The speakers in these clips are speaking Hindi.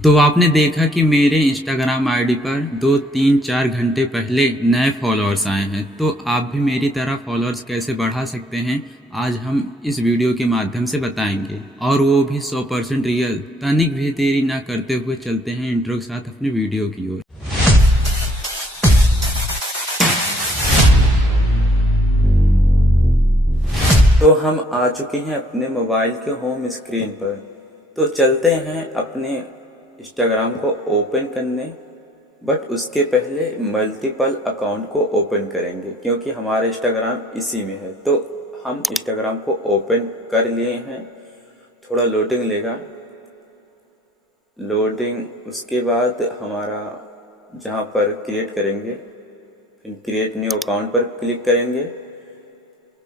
तो आपने देखा कि मेरे इंस्टाग्राम आईडी पर 2 3 4 घंटे पहले नए फॉलोअर्स आए हैं। तो आप भी मेरी तरह फॉलोअर्स कैसे बढ़ा सकते हैं, आज हम इस वीडियो के माध्यम से बताएंगे, और वो भी 100% रियल। तनिक भी देरी ना करते हुए चलते हैं इंट्रो के साथ अपने वीडियो की ओर। तो हम आ चुके हैं अपने मोबाइल के होम स्क्रीन पर। तो चलते हैं अपने इंस्टाग्राम को ओपन करने, बट उसके पहले मल्टीपल अकाउंट को ओपन करेंगे क्योंकि हमारा इंस्टाग्राम इसी में है। तो हम इंस्टाग्राम को ओपन कर लिए हैं, थोड़ा लोडिंग लेगा। लोडिंग उसके बाद हमारा जहाँ पर क्रिएट करेंगे, फिर क्रिएट न्यू अकाउंट पर क्लिक करेंगे।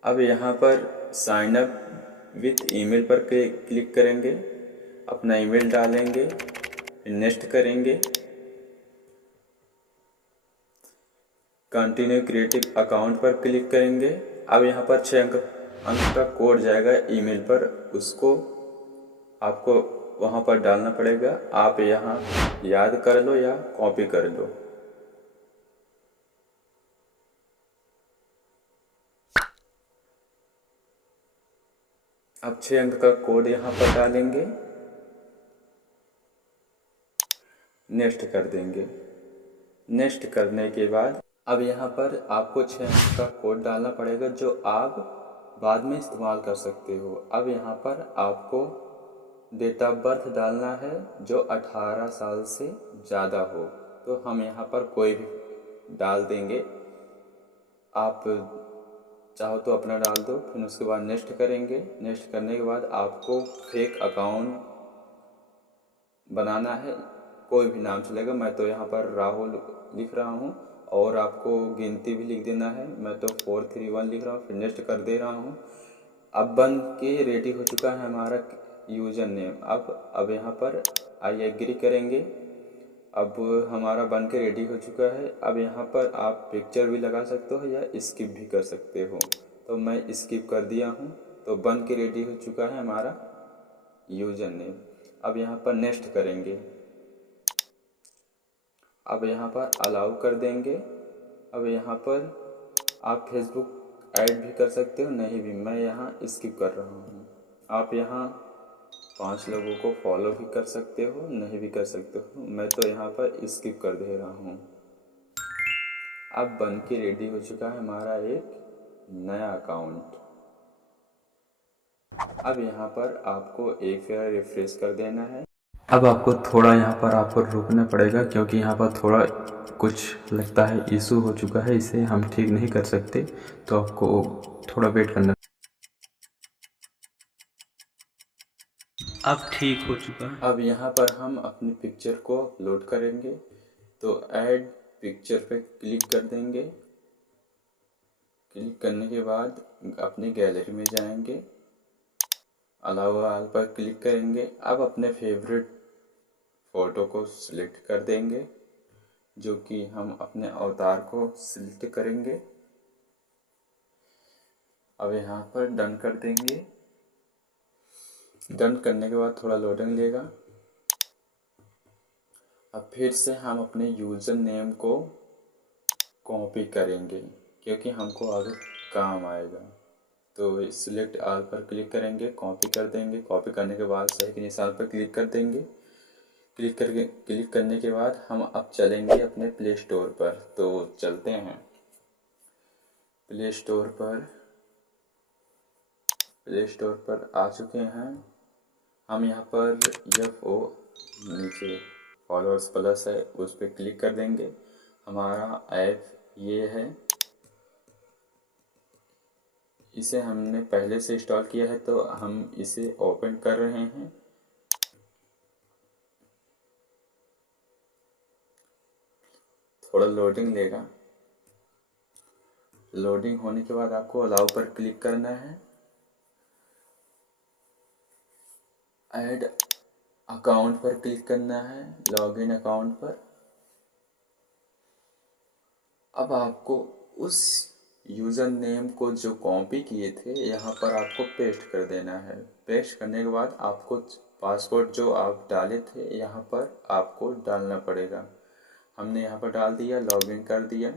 अब यहाँ पर साइन अप विथ ईमेल पर क्लिक करेंगे, अपना ईमेल डालेंगे, नेक्स्ट करेंगे, कंटिन्यू क्रिएटिव अकाउंट पर क्लिक करेंगे। अब यहाँ पर 6 अंक का कोड जाएगा ईमेल पर, उसको आपको वहाँ पर डालना पड़ेगा। आप यहाँ याद कर लो या कॉपी कर लो। अब 6 अंक का कोड यहाँ पर डालेंगे, नेक्स्ट कर देंगे। नेक्स्ट करने के बाद अब यहाँ पर आपको 6 अंक का कोड डालना पड़ेगा जो आप बाद में इस्तेमाल कर सकते हो। अब यहाँ पर आपको डेट ऑफ बर्थ डालना है जो 18 साल से ज़्यादा हो। तो हम यहाँ पर कोई भी डाल देंगे, आप चाहो तो अपना डाल दो। फिर उसके बाद नेक्स्ट करेंगे। नेक्स्ट करने के बाद आपको फेक अकाउंट बनाना है, कोई भी नाम चलेगा। मैं तो यहाँ पर राहुल लिख रहा हूँ, और आपको गिनती भी लिख देना है। मैं तो 431 लिख रहा हूँ, फिर नेक्स्ट कर दे रहा हूँ। अब बन के रेडी हो चुका है हमारा यूज़र नेम। अब यहाँ पर आई एग्री करेंगे। अब हमारा बन के रेडी हो चुका है। अब यहाँ पर आप पिक्चर भी लगा सकते हो या स्किप भी कर सकते हो। तो मैं स्किप कर दिया हूँ। तो बन के रेडी हो चुका है हमारा यूज़र नेम। अब यहाँ पर नेक्स्ट करेंगे। अब यहाँ पर अलाउ कर देंगे। अब यहाँ पर आप फेसबुक ऐड भी कर सकते हो, नहीं भी। मैं यहाँ स्किप कर रहा हूँ। आप यहाँ 5 लोगों को फॉलो भी कर सकते हो, नहीं भी कर सकते हो। मैं तो यहाँ पर स्किप कर दे रहा हूँ। अब बन के रेडी हो चुका है हमारा एक नया अकाउंट। अब यहाँ पर आपको एक फेर रिफ्रेश कर देना है। अब आपको थोड़ा यहाँ पर आपको रुकना पड़ेगा क्योंकि यहाँ पर थोड़ा कुछ लगता है इशू हो चुका है, इसे हम ठीक नहीं कर सकते। तो आपको थोड़ा वेट करना। अब ठीक हो चुका है। अब यहाँ पर हम अपनी पिक्चर को अपलोड करेंगे। तो ऐड पिक्चर पे क्लिक कर देंगे। क्लिक करने के बाद अपनी गैलरी में जाएंगे, अलाउ ऑल पर क्लिक करेंगे। अब अपने फेवरेट फ़ोटो को सिलेक्ट कर देंगे, जो कि हम अपने अवतार को सिलेक्ट करेंगे। अब यहाँ पर डन कर देंगे। डन करने के बाद थोड़ा लोडिंग लेगा। अब फिर से हम अपने यूज़र नेम को कॉपी करेंगे क्योंकि हमको आगे काम आएगा। तो सिलेक्ट ऑल पर क्लिक करेंगे, कॉपी कर देंगे। कॉपी करने के बाद सही के निशान पर क्लिक कर देंगे। क्लिक करने के बाद हम अब चलेंगे अपने प्ले स्टोर पर। तो चलते हैं प्ले स्टोर पर। प्ले स्टोर पर आ चुके हैं हम। यहाँ पर FO नीचे फॉलोअर्स प्लस है, उस पर क्लिक कर देंगे। हमारा ऐप ये है, इसे हमने पहले से इंस्टॉल किया है तो हम इसे ओपन कर रहे हैं। थोड़ा लोडिंग लेगा। लोडिंग होने के बाद आपको अलाउ पर क्लिक करना है। ऐड अकाउंट पर क्लिक करना है, लॉगिन अकाउंट पर। अब आपको उस यूज़र नेम को जो कॉपी किए थे यहाँ पर आपको पेस्ट कर देना है। पेस्ट करने के बाद आपको पासवर्ड जो आप डाले थे यहाँ पर आपको डालना पड़ेगा। हमने यहाँ पर डाल दिया, लॉगिन कर दिया।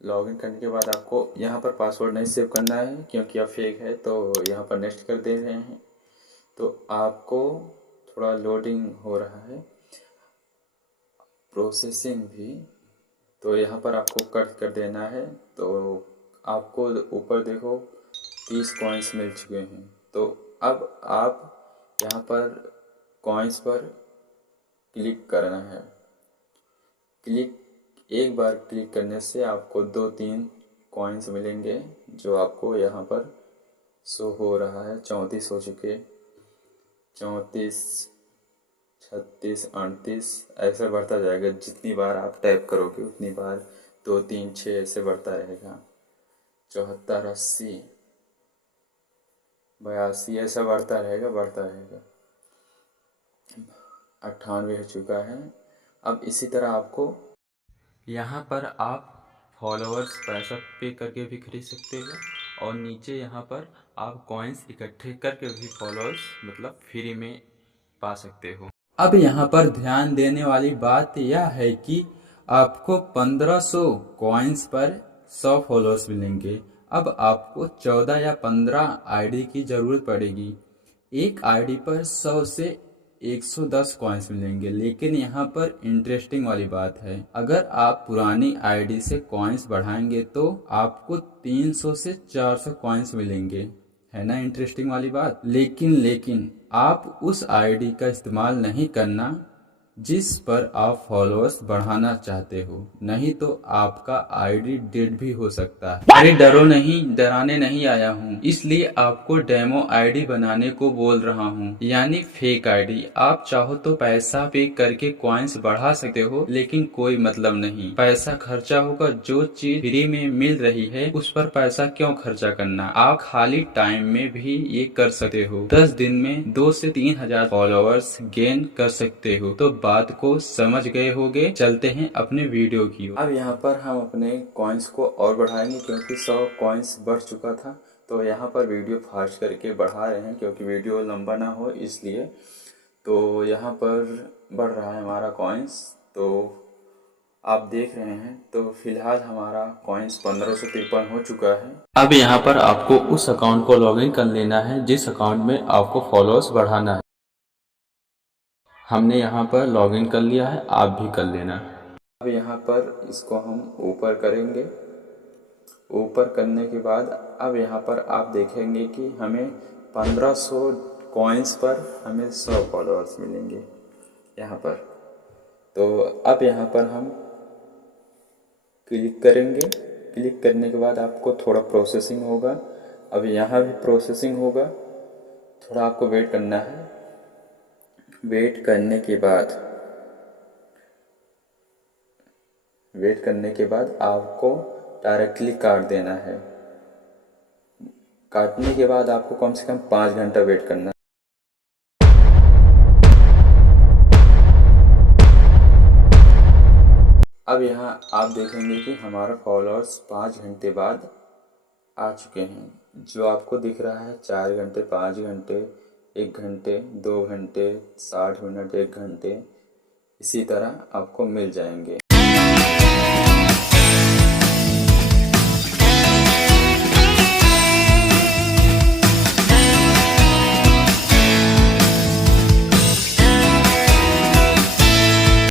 लॉगिन करने के बाद आपको यहाँ पर पासवर्ड नहीं सेव करना है क्योंकि अब फेक है, तो यहाँ पर नेक्स्ट कर दे रहे हैं। तो आपको थोड़ा लोडिंग हो रहा है, प्रोसेसिंग भी, तो यहाँ पर आपको कट कर देना है। तो आपको ऊपर देखो 30 कॉइन्स मिल चुके हैं। तो अब आप यहाँ पर कॉइन्स पर क्लिक करना है। एक बार क्लिक करने से आपको 2-3 कॉइन्स मिलेंगे जो आपको यहाँ पर शो हो रहा है। 34 हो चुके, 34, 36, 38 ऐसे बढ़ता जाएगा। जितनी बार आप टाइप करोगे उतनी बार 2, 3, 6 ऐसे बढ़ता रहेगा। 74, 80, 82 ऐसा बढ़ता रहेगा। 98 हो चुका है। अब इसी तरह आपको यहाँ पर आप फॉलोअर्स पैसा पे करके भी खरीद सकते हो और नीचे यहाँ पर आप कॉइन्स इकट्ठे करके भी फॉलोअर्स मतलब फ्री में पा सकते हो। अब यहाँ पर ध्यान देने वाली बात यह है कि आपको 1500 कॉइन्स पर 100 फॉलोअर्स मिलेंगे। अब आपको 14 या 15 आईडी की ज़रूरत पड़ेगी। एक आईडी पर 100 से 110 कॉइन्स मिलेंगे। लेकिन यहाँ पर इंटरेस्टिंग वाली बात है, अगर आप पुरानी आईडी से कॉइन्स बढ़ाएंगे तो आपको 300 से 400 कॉइन्स मिलेंगे। है ना इंटरेस्टिंग वाली बात। लेकिन आप उस आईडी का इस्तेमाल नहीं करना जिस पर आप फॉलोअर्स बढ़ाना चाहते हो, नहीं तो आपका आईडी डेड भी हो सकता है। अरे डरो नहीं, डराने नहीं आया हूँ, इसलिए आपको डेमो आईडी बनाने को बोल रहा हूँ, यानी फेक आईडी। आप चाहो तो पैसा पे करके कॉइन्स बढ़ा सकते हो, लेकिन कोई मतलब नहीं, पैसा खर्चा होगा। जो चीज फ्री में मिल रही है उस पर पैसा क्यों खर्चा करना। आप खाली टाइम में भी ये कर सकते हो। 10 दिन में 2 से 3 हजार फॉलोअर्स गेन कर सकते हो। तो बात को समझ गए होगे। चलते हैं अपने वीडियो की ओर। अब यहाँ पर हम अपने कॉइन्स को और बढ़ाएंगे क्योंकि 100 कॉइन्स बढ़ चुका था। तो यहाँ पर वीडियो फास्ट करके बढ़ा रहे हैं क्योंकि वीडियो लंबा ना हो इसलिए। तो यहाँ पर बढ़ रहा है हमारा कॉइन्स, तो आप देख रहे हैं। तो फिलहाल हमारा कॉइन्स 1553 हो चुका है। अब यहाँ पर आपको उस अकाउंट को लॉगिन कर लेना है जिस अकाउंट में आपको फॉलोअर्स बढ़ाना है। हमने यहाँ पर लॉगिन कर लिया है, आप भी कर लेना। अब यहाँ पर इसको हम ऊपर करेंगे। ऊपर करने के बाद अब यहाँ पर आप देखेंगे कि हमें 1500 कॉइन्स पर हमें 100 फॉलोअर्स मिलेंगे यहाँ पर। तो अब यहाँ पर हम क्लिक करेंगे। क्लिक करने के बाद आपको थोड़ा प्रोसेसिंग होगा। अब यहाँ भी प्रोसेसिंग होगा, थोड़ा आपको वेट करना है। वेट करने के बाद आपको डायरेक्टली काट देना है। काटने के बाद आपको कम से कम 5 घंटा वेट करना है। अब यहाँ आप देखेंगे कि हमारा फॉलोअर्स 5 घंटे बाद आ चुके हैं। जो आपको दिख रहा है 4 घंटे, 5 घंटे, 1 घंटे, 2 घंटे, 60 मिनट, 1 घंटे, इसी तरह आपको मिल जाएंगे।